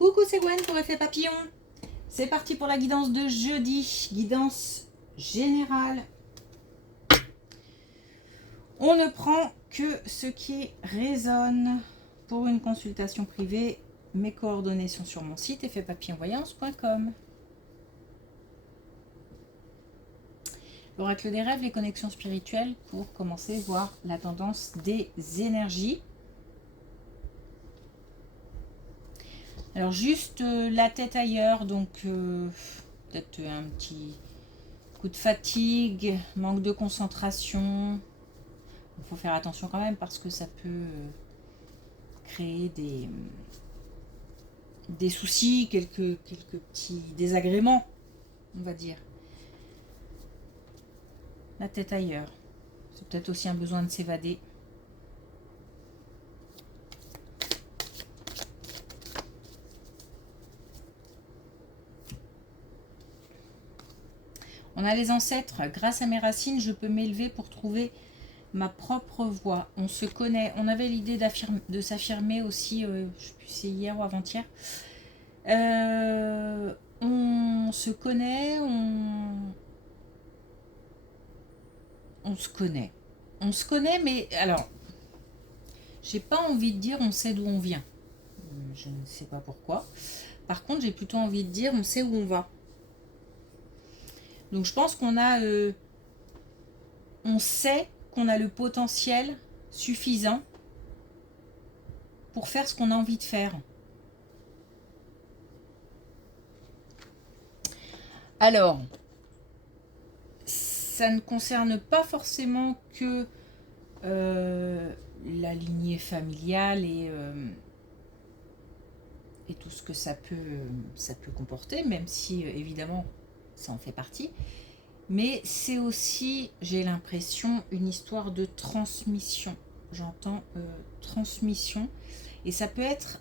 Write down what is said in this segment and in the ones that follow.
Coucou, c'est Gwen pour Effet Papillon. C'est parti pour la guidance de jeudi, guidance générale. On ne prend que ce qui résonne. Pour une consultation privée, mes coordonnées sont sur mon site effetpapillonvoyance.com. L'oracle des rêves, les connexions spirituelles pour commencer à voir la tendance des énergies. Alors juste la tête ailleurs, donc peut-être un petit coup de fatigue, manque de concentration. Il faut faire attention quand même parce que ça peut créer des soucis, quelques petits désagréments, on va dire. La tête ailleurs. C'est peut-être aussi un besoin de s'évader. On a les ancêtres. Grâce à mes racines, je peux m'élever pour trouver ma propre voix. On se connaît. On avait l'idée de s'affirmer aussi, je ne sais plus si c'est hier ou avant-hier. On se connaît, on se connaît. On se connaît, mais alors, j'ai pas envie de dire on sait d'où on vient. Je ne sais pas pourquoi. Par contre, j'ai plutôt envie de dire on sait où on va. Donc je pense qu'on a, on sait qu'on a le potentiel suffisant pour faire ce qu'on a envie de faire. Alors, ça ne concerne pas forcément que la lignée familiale et tout ce que ça peut comporter, même si évidemment ça en fait partie. Mais c'est aussi, j'ai l'impression, une histoire de transmission. J'entends transmission. Et ça peut être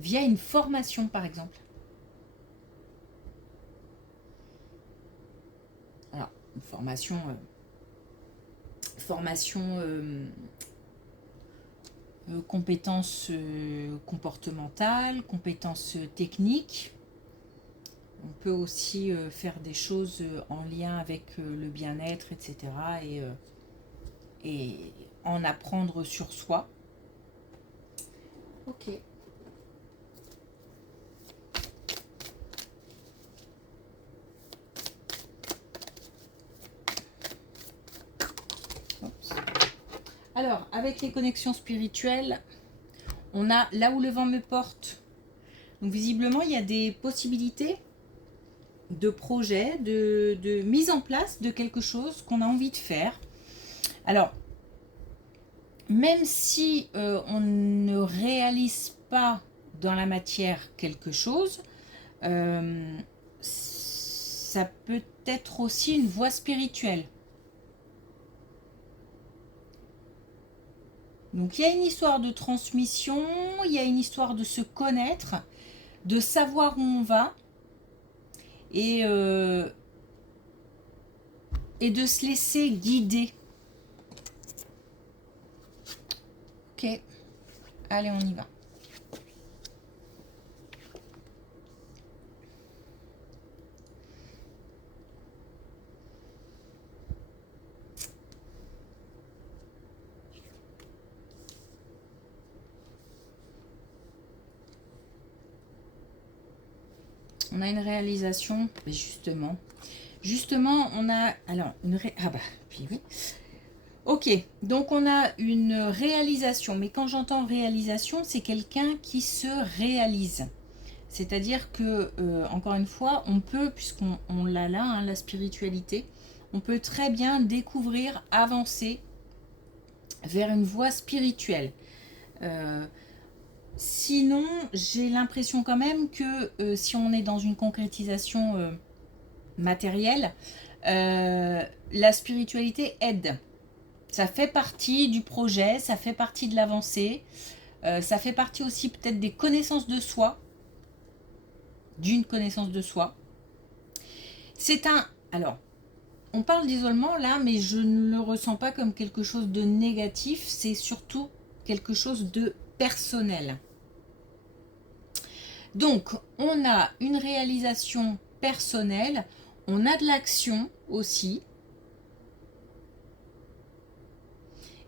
via une formation, par exemple. Alors, une formation compétences comportementales, compétences techniques. On peut aussi faire des choses en lien avec le bien-être, etc. Et en apprendre sur soi. Ok. Oups. Alors, avec les connexions spirituelles, on a là où le vent me porte. Donc visiblement, il y a des possibilités de projet, de mise en place de quelque chose qu'on a envie de faire. Alors, même si on ne réalise pas dans la matière quelque chose, ça peut être aussi une voie spirituelle. Donc il y a une histoire de transmission, il y a une histoire de se connaître, de savoir où on va, et de se laisser guider. Ok, allez, on y va. On a une réalisation, justement. Justement, on a... Alors, puis oui. Ok, donc on a une réalisation. Mais quand j'entends réalisation, c'est quelqu'un qui se réalise. C'est-à-dire que, encore une fois, on peut, puisqu'on l'a là, hein, la spiritualité, on peut très bien découvrir, avancer vers une voie spirituelle. Sinon, j'ai l'impression quand même que si on est dans une concrétisation matérielle, la spiritualité aide. Ça fait partie du projet, ça fait partie de l'avancée, ça fait partie aussi peut-être des connaissances de soi, d'une connaissance de soi. C'est un... Alors, on parle d'isolement là, mais je ne le ressens pas comme quelque chose de négatif, c'est surtout quelque chose de personnel. Donc, on a une réalisation personnelle, on a de l'action aussi,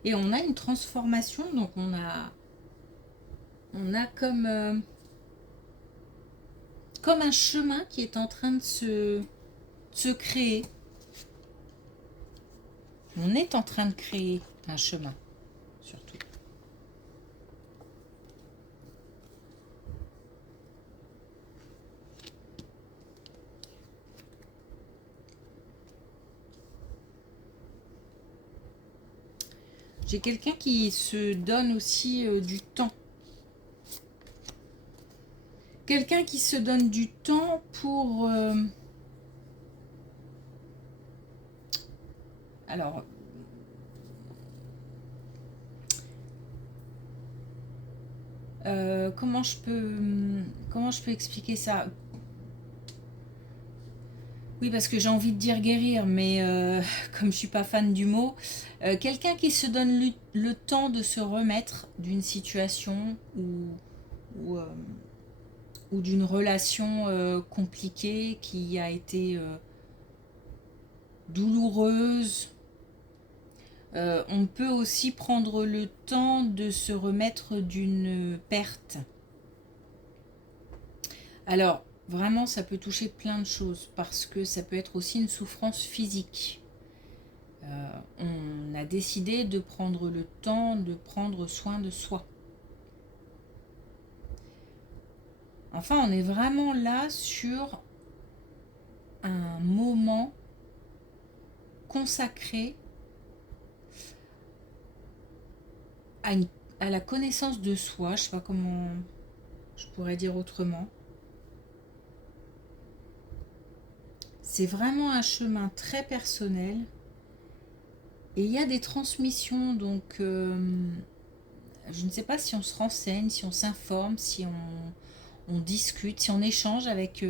et on a une transformation, donc on a comme un chemin qui est en train de se créer. On est en train de créer un chemin, surtout. J'ai quelqu'un qui se donne aussi du temps. Quelqu'un qui se donne du temps pour... alors... comment je peux expliquer ça? Oui, parce que j'ai envie de dire guérir, mais comme je suis pas fan du mot, quelqu'un qui se donne le temps de se remettre d'une situation ou, ou d'une relation compliquée qui a été douloureuse. On peut aussi prendre le temps de se remettre d'une perte. Alors, vraiment, ça peut toucher plein de choses parce que ça peut être aussi une souffrance physique. On a décidé de prendre le temps de prendre soin de soi. Enfin, on est vraiment là sur un moment consacré à la connaissance de soi. Je ne sais pas comment je pourrais dire autrement. C'est vraiment un chemin très personnel. Et il y a des transmissions, donc je ne sais pas si on se renseigne, si on s'informe, si on discute, si on échange avec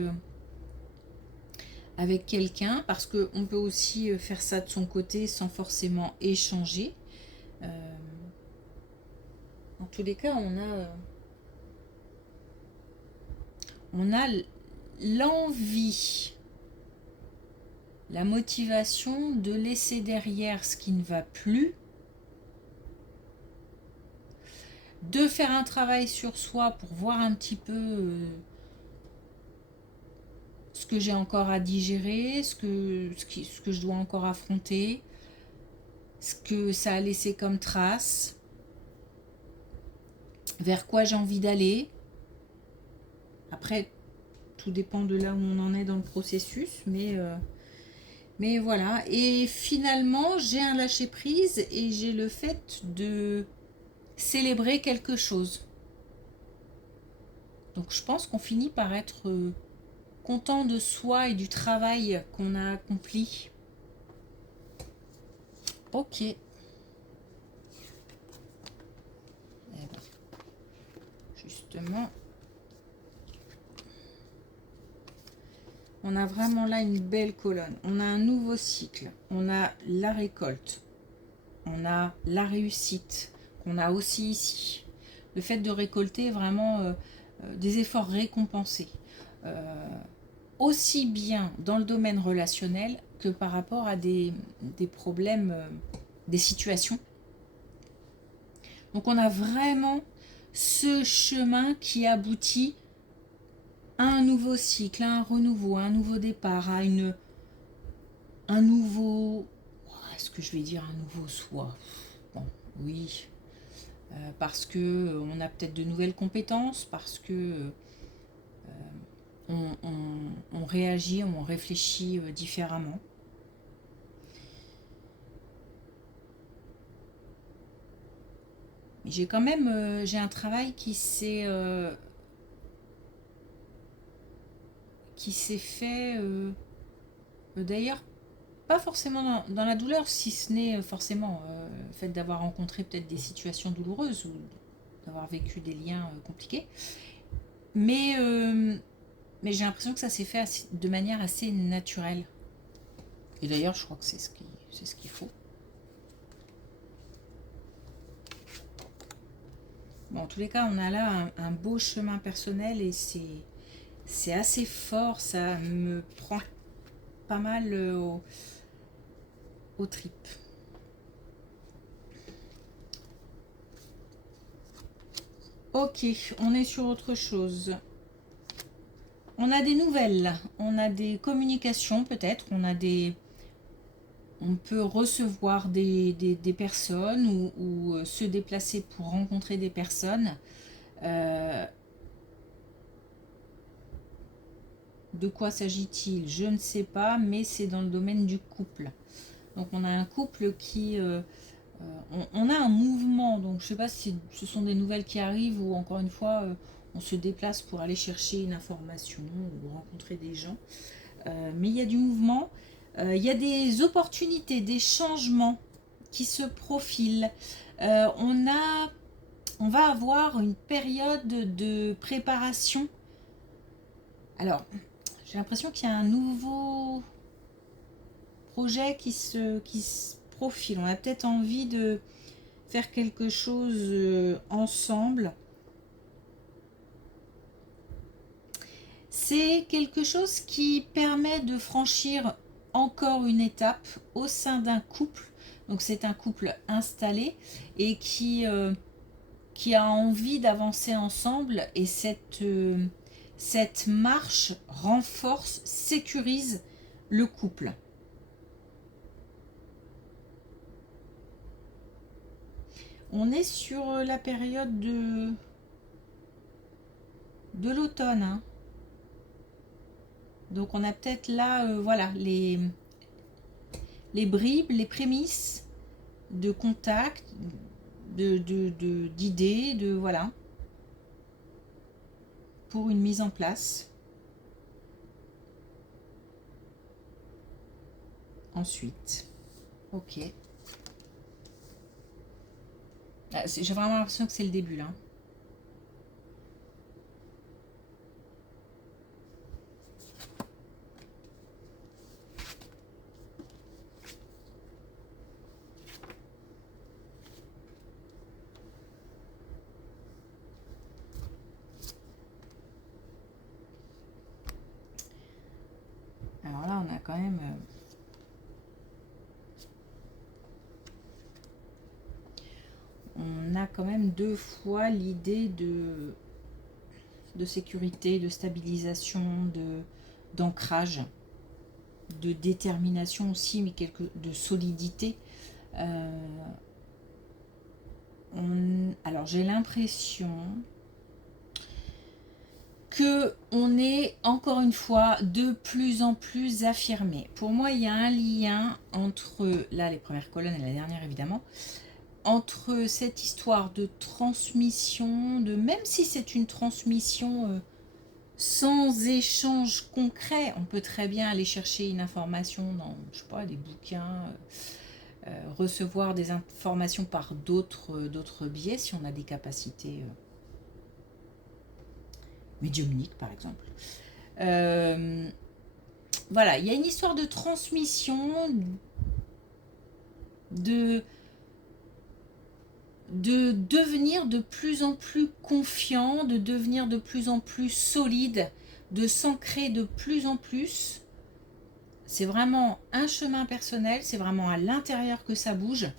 quelqu'un, parce qu'on peut aussi faire ça de son côté sans forcément échanger. En tous les cas, on a l'envie, la motivation de laisser derrière ce qui ne va plus, de faire un travail sur soi pour voir un petit peu ce que j'ai encore à digérer, ce que je dois encore affronter, ce que ça a laissé comme trace, vers quoi j'ai envie d'aller. Après, tout dépend de là où on en est dans le processus, mais voilà. Et finalement, j'ai un lâcher-prise et j'ai le fait de célébrer quelque chose. Donc je pense qu'on finit par être content de soi et du travail qu'on a accompli. Ok. Eh ben, justement, on a vraiment là une belle colonne. On a un nouveau cycle. On a la récolte. On a la réussite qu'on a aussi ici. Le fait de récolter vraiment des efforts récompensés. Aussi bien dans le domaine relationnel que par rapport à des problèmes, des situations. Donc on a vraiment ce chemin qui aboutit à un nouveau cycle, à un renouveau, à un nouveau départ, à un nouveau... Est-ce que je vais dire un nouveau soi? Bon, oui. Parce que on a peut-être de nouvelles compétences, parce que on réagit, on réfléchit différemment. J'ai quand même j'ai un travail qui s'est fait d'ailleurs pas forcément dans la douleur, si ce n'est forcément le fait d'avoir rencontré peut-être des situations douloureuses ou d'avoir vécu des liens compliqués, mais j'ai l'impression que ça s'est fait de manière assez naturelle. Et d'ailleurs, je crois que c'est ce qu'il faut. Bon, en tous les cas, on a là un beau chemin personnel et c'est assez fort, ça me prend pas mal aux tripes. Ok, on est sur autre chose. On a des nouvelles, on a des communications peut-être, on peut recevoir des personnes ou se déplacer pour rencontrer des personnes. Euh, de quoi s'agit-il? Je ne sais pas, mais c'est dans le domaine du couple. Donc on a un couple qui... on a un mouvement, donc je ne sais pas si ce sont des nouvelles qui arrivent ou encore une fois on se déplace pour aller chercher une information ou rencontrer des gens. Mais il y a du mouvement, il y a des opportunités, des changements qui se profilent. On va avoir une période de préparation. Alors, j'ai l'impression qu'il y a un nouveau projet qui se profile. On a peut-être envie de faire quelque chose ensemble. C'est quelque chose qui permet de franchir encore une étape au sein d'un couple. Donc c'est un couple installé et qui a envie d'avancer ensemble et cette marche renforce, sécurise le couple. On est sur la période de l'automne. Hein. Donc on a peut-être là voilà, les bribes, les prémices de contact, d'idées, de voilà, pour une mise en place. Ensuite, ok. Ah, j'ai vraiment l'impression que c'est le début là. Alors là, on a quand même... on a quand même deux fois l'idée de sécurité, de stabilisation, d'ancrage, de détermination aussi, mais de solidité. Alors j'ai l'impression que on est encore une fois de plus en plus affirmé. Pour moi, il y a un lien entre, là les premières colonnes et la dernière évidemment, entre cette histoire de transmission, même si c'est une transmission sans échange concret, on peut très bien aller chercher une information dans, je sais pas, des bouquins, recevoir des informations par d'autres biais si on a des capacités médiumniques par exemple. Voilà, il y a une histoire de transmission, de devenir de plus en plus confiant, de devenir de plus en plus solide, de s'ancrer de plus en plus. C'est vraiment un chemin personnel, c'est vraiment à l'intérieur que ça bouge.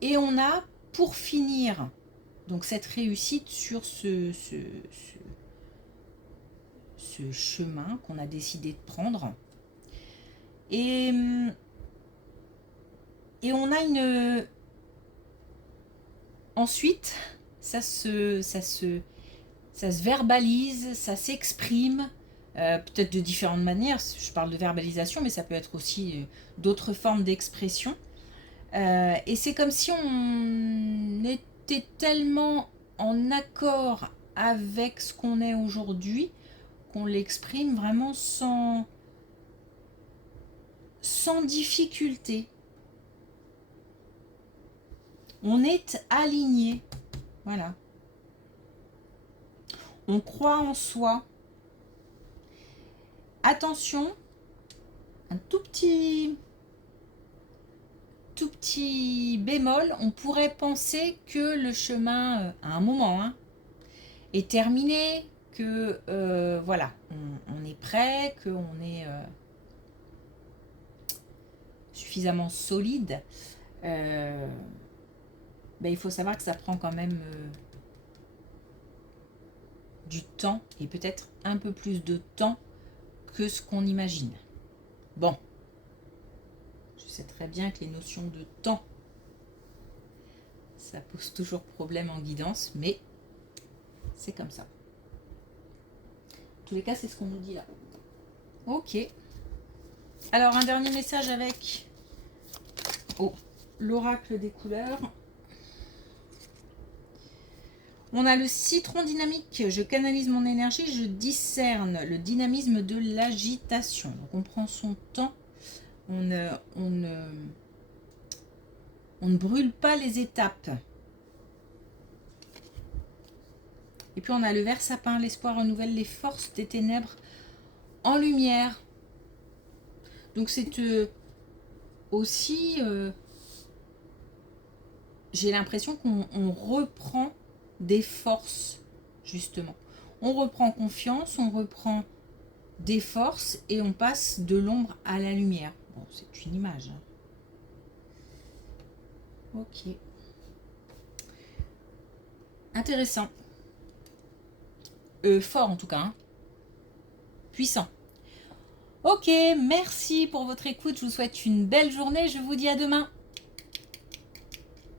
Et on a, pour finir, donc cette réussite sur ce chemin qu'on a décidé de prendre. Et on a une... Ensuite, ça se verbalise, ça s'exprime, peut-être de différentes manières. Je parle de verbalisation, mais ça peut être aussi d'autres formes d'expression. Et c'est comme si on était tellement en accord avec ce qu'on est aujourd'hui qu'on l'exprime vraiment sans difficulté. On est aligné. Voilà. On croit en soi. Attention, un tout tout petit bémol, on pourrait penser que le chemin, à un moment, hein, est terminé, que voilà, on est prêt, qu'on est suffisamment solide. Il faut savoir que ça prend quand même du temps, et peut-être un peu plus de temps que ce qu'on imagine. Bon, je sais très bien que les notions de temps, ça pose toujours problème en guidance, mais c'est comme ça. En tous les cas, c'est ce qu'on nous dit là. Ok. Alors, un dernier message avec l'oracle des couleurs. On a le citron dynamique. Je canalise mon énergie, je discerne le dynamisme de l'agitation. Donc, on prend son temps. On ne brûle pas les étapes. Et puis, on a le vert sapin. L'espoir renouvelle les forces des ténèbres en lumière. Donc, c'est aussi... j'ai l'impression qu'on reprend des forces, justement. On reprend confiance, on reprend des forces et on passe de l'ombre à la lumière. Bon, c'est une image. Hein. Ok. Intéressant. Fort en tout cas. Hein. Puissant. Ok, merci pour votre écoute. Je vous souhaite une belle journée. Je vous dis à demain.